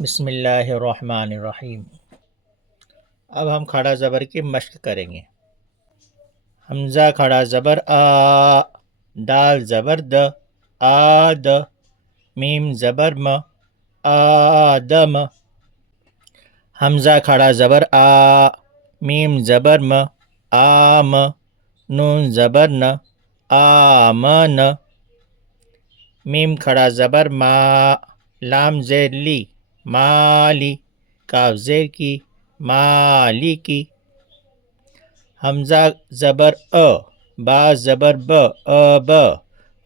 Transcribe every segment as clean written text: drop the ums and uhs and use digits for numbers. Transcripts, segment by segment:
بسم اللہ الرحمن الرحیم۔ اب ہم کھڑا زبر کی مشق کریں گے۔ حمزہ کھڑا زبر آ، دال زبر د، آد، میم زبر م، آدم۔ حمزہ کھڑا زبر آ، میم زبر م، آم، نون زبر ن، آمن۔ میم کھڑا زبر ما، لام زیر لی، مالی، کاف زیر کی، مالی کی۔ حمزہ زبر ا، با زبر ب، اب،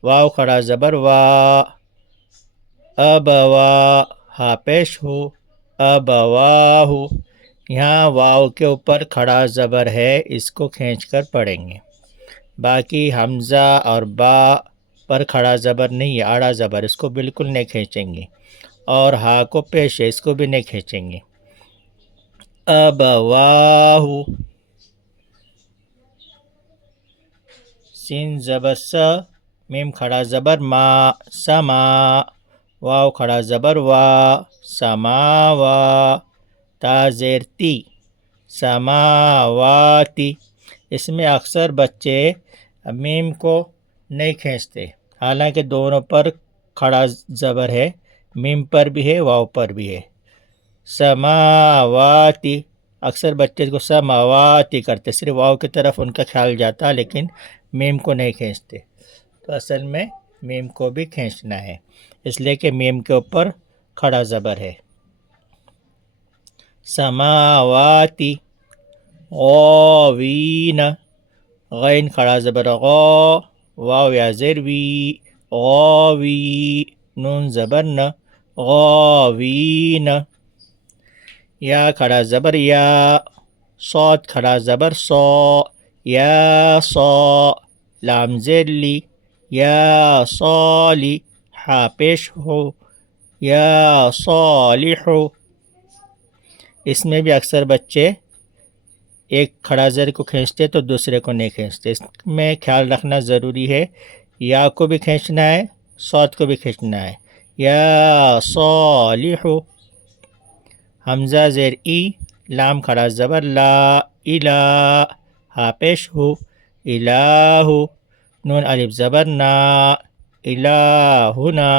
واو کھڑا زبر وا، ابوا، ہا پیش ہو، ابواہ۔ یہاں واو کے اوپر کھڑا زبر ہے، اس کو کھینچ کر پڑھیں گے۔ باقی حمزہ اور با پر کھڑا زبر نہیں ہے، آڑا زبر، اس کو بالکل نہیں کھینچیں گے، اور ہا کو پیش ہے، اس کو بھی نہیں کھینچیں گے۔ ابواہ۔ سین زبر س، میم کھڑا زبر ما، سما، واو کھڑا زبر وا، سماوا، تا زیر تی، سماواتی۔ اس میں اکثر بچے میم کو نہیں کھینچتے، حالانکہ دونوں پر کھڑا زبر ہے، میم پر بھی ہے، واو پر بھی ہے۔ سماواتی، اکثر بچے کو سماواتی کرتے، صرف واو کی طرف ان کا خیال جاتا، لیکن میم کو نہیں کھینچتے۔ تو اصل میں میم کو بھی کھینچنا ہے، اس لیے کہ میم کے اوپر کھڑا زبر ہے۔ سماواتی۔ غاوین، غین کھڑا زبر غا، واو یا زیر وی، غاوی، نون زبر ن، غاوین۔ یا کھڑا زبر یا، صاد کھڑا زبر صا، یا صا، لام زیر لی، یا صالی، ہا پیش ہو، یا صالح۔ اس میں بھی اکثر بچے ایک کھڑا زبر کو کھینچتے تو دوسرے کو نہیں کھینچتے، اس میں خیال رکھنا ضروری ہے، یا کو بھی کھینچنا ہے، صاد کو بھی کھینچنا ہے۔ یا صالح۔ حمزہ زیر ای، لام کھڑا زبر لا، الہ، ہا پیش ہو، الہ، نون الف زبر نا، الہنا۔